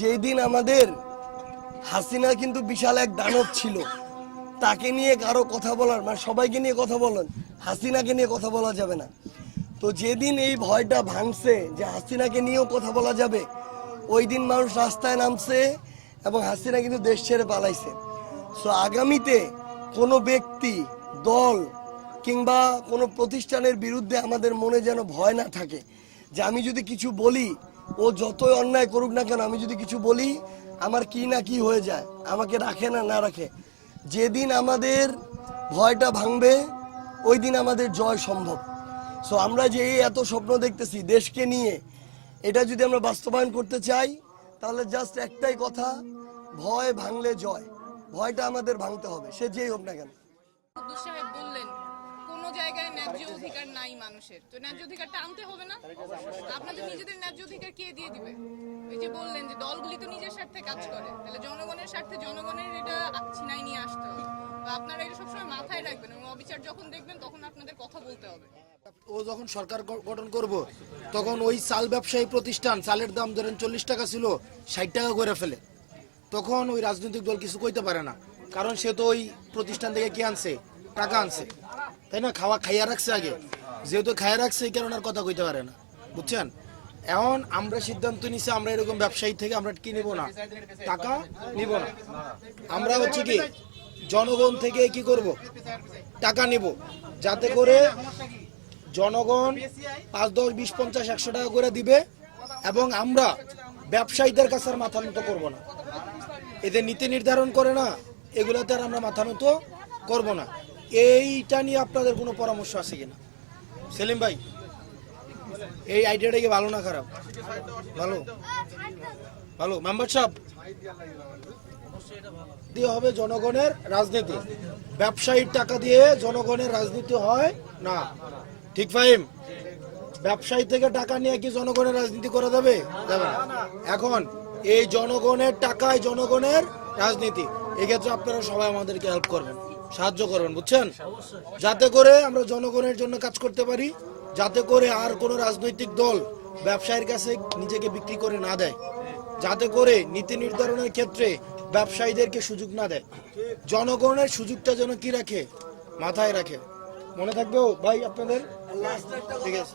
যেদিন আমাদের হাসিনা কিন্তু বিশাল এক দানব ছিল, তাকে নিয়ে কারও কথা বলার মানে সবাইকে নিয়ে কথা বলেন হাসিনাকে নিয়ে কথা বলা যাবে না। তো যেদিন এই ভয়টা ভাঙছে যে হাসিনাকে নিয়েও কথা বলা যাবে, ওই দিন মানুষ রাস্তায় নামছে এবং হাসিনা কিন্তু দেশ ছেড়ে পালাইছে। সো আগামীতে কোনো ব্যক্তি, দল কিংবা কোনো প্রতিষ্ঠানের বিরুদ্ধে আমাদের মনে যেন ভয় না থাকে, যে আমি যদি কিছু বলি ও যতই অন্যায় করুক না কেন, আমি যদি কিছু বলি, আমার কি না কি হয়ে যায়, আমাকে রাখে না না রাখে। যেদিন আমাদের ভয়টা ভাঙবে ওই দিন আমাদের জয় সম্ভব। সো আমরা যে এত স্বপ্ন দেখতেছি দেশকে নিয়ে, এটা যদি আমরা বাস্তবায়ন করতে চাই, তাহলে জাস্ট একটাই কথা, ভয় ভাঙলে জয়। ভয়টা আমাদের ভাঙতে হবে, সে যেই হোক না কেন। বললেন জায়গায় ন্যায্য অধিকার নাই মানুষের। তো ন্যায্য অধিকারটা আনতে হবে না? আপনাদের নিজেদের ন্যায্য অধিকার কে দিয়ে দিবে? এই যে বললেন যে দলগুলি তো নিজের স্বার্থে কাজ করে, তাহলে জনগণের স্বার্থে জনগণের এটা ছিনাই নিয়ে আসতে হবে। আপনারা এটা সবসময় মাথায় রাখবেন এবং অবিচার যখন দেখবেন, তখন আপনাদের কথা বলতে হবে। ও যখন সরকার গঠন করব, তখন ওই চাল ব্যবসায়ী প্রতিষ্ঠান, চালের দাম ধরেন চল্লিশ টাকা ছিল, ষাট টাকা করে ফেলে। তখন ওই রাজনৈতিক দল কিছু কইতে পারে না, কারণ সে তো ওই প্রতিষ্ঠান থেকে কি আনছে? টাকা আনছে। তাই না? খাওয়া খাইয়া রাখছে আগে। যেহেতু খাইয়া রাখছে, এই কারণে আর কথা কইতে পারে না। বুঝছেন? এখন আমরা সিদ্ধান্ত নিছি, আমরা এরকম ব্যবসায়ী থেকে আমরা কি নিব না? টাকা নিব না। আমরা হচ্ছে কি, জনগণ থেকে কি করব? টাকা নিব। যাতে করে জনগণ পাঁচ, দশ, বিশ, পঞ্চাশ, একশো টাকা করে দিবে এবং আমরা ব্যবসায়ীদের কাছে আর মাথা নত করব না। এদের নীতি নির্ধারণ করে না, এগুলোতে আর আমরা মাথা নত করব না। এইটা নিয়ে আপনাদের কোনো পরামর্শ আছে কিনা? সেলিম ভাই, এই আইডিয়াটা কি ভালো না খারাপ? ভালো? ভালো? মেম্বার সাহেব? দিয়ে হবে জনগণের রাজনীতি। ব্যবসায়ীর টাকা দিয়ে জনগণের রাজনীতি হয় না। ঠিক ফাহিম? ব্যবসায়ী থেকে টাকা নিয়ে কি জনগণের রাজনীতি করা যাবে? যাবে এখন এই জনগণের টাকায় জনগণের রাজনীতি। এক্ষেত্রে আপনারা সবাই আমাদেরকে হেল্প করবেন। সাহায্য করবেন বুঝছেন? যাতে করে আমরা জনগণের জন্য কাজ করতে পারি, যাতে করে আর কোনো রাজনৈতিক দল ব্যবসায়ীর কাছে নিজেকে বিক্রি করে না দেয়, যাতে করে নীতি নির্ধারণের ক্ষেত্রে ব্যবসায়ীদেরকে সুযোগ না দেয়। জনগণের সুযোগটা যেন কি রাখে? মাথায় রাখে। মনে থাকবে ভাই আপনাদের? ঠিক আছে।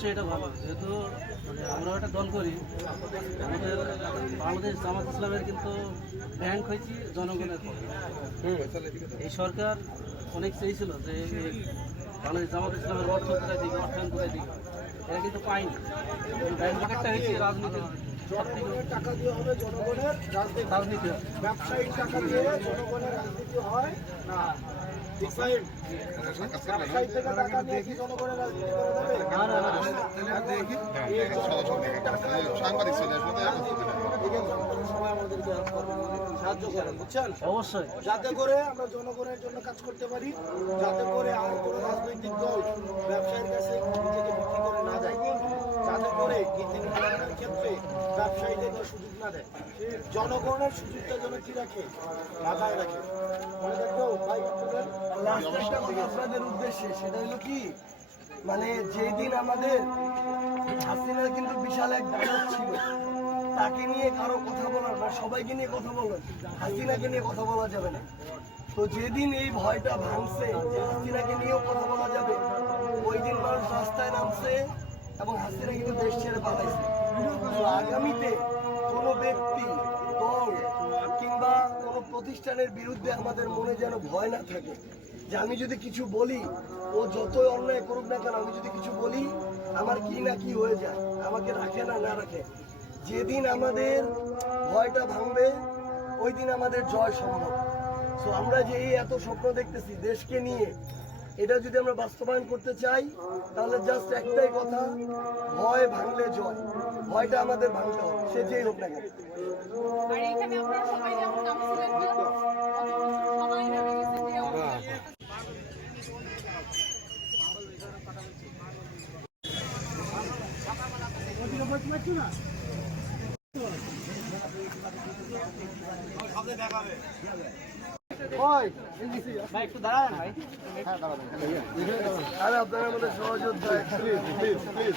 অবশ্যই এটা ভালো যেহেতু মানে আমরা একটা দল করি, আমাদের বাংলাদেশ জামাত ইসলামের কিন্তু ব্যাংক হয়েছে, জনগণের। এই সরকার অনেক চেয়েছিল যে বাংলাদেশ জামাত ইসলামের অর্থ কোথায় দিকে অর্থায়ন কোথায় দিকে এরা কিন্তু পায়নি। ব্যাংক পকেটটা হয়েছে রাজনীতির টাকা দিয়ে হবে জনগণের রাজনীতি। রাজনীতি টাকা দিয়ে জনগণের রাজনীতি হয় না। সাহায্য বুঝছেন অবশ্যই। যাতে করে আমরা জনগণের জন্য কাজ করতে পারি, যাতে করে আর কোনো রাজনৈতিক দল ব্যবসায়ীর কাছে নিজেকে বিক্রি করে না দেয়, যাতে করে নীতি ক্ষেত্রে ব্যবসায়ীদেরকে সুযোগ না দেয়। জনগণের সুযোগটা যেন কি রাখে? মাথায় রাখে। মনে রাখব ভাই আপনাদের উদ্দেশ্যে। সেটা হলো কি? মানে যেই দিন আমাদের হাসিনার কিন্তু বিশাল এক দানব ছিল, তাকে নিয়ে কারও কথা বলার মানে সবাইকে নিয়ে কথা বলেন হাসিনাকে নিয়ে কথা বলা যাবে না। তো যেদিন এই ভয়টা ভাঙছে যে হাসিনাকে নিয়েও কথা বলা যাবে, ওই দিন মানুষ রাস্তায় নামছে এবং হাসিনা কিন্তু দেশ ছেড়ে পালাইছে। তো আগামীতে কোনো ব্যক্তি দল কিংবা কোনো প্রতিষ্ঠানের বিরুদ্ধে আমাদের মনে যেন ভয় না থাকে। যে আমি যদি কিছু বলি, ও যতই অন্যায় করুক না কেন, আমি যদি কিছু বলি, আমার কি না কি হয়ে যায়, আমাকে রাখে না না রাখে। যেদিন আমাদের ভয়টা ভাঙবে, ওই দিন আমাদের জয় সম্ভব। সো আমরা যে এই এত স্বপ্ন দেখতেছি দেশকে নিয়ে এটা যদি আমরা বাস্তবায়ন করতে চাই তাহলে জাস্ট একটাই কথা ভয় ভাঙলে জয়। ভয়টা আমাদের ভাঙতে হবে সে যেই হোক না কেন। আর এইখানে আপনারা সবাই যেমন নামছিলেন না, সবাই নেমে গেছেন যে অবস্থা। আর আপনারা আমাদের সহযোদ্ধা প্লিজ প্লিজ প্লিজ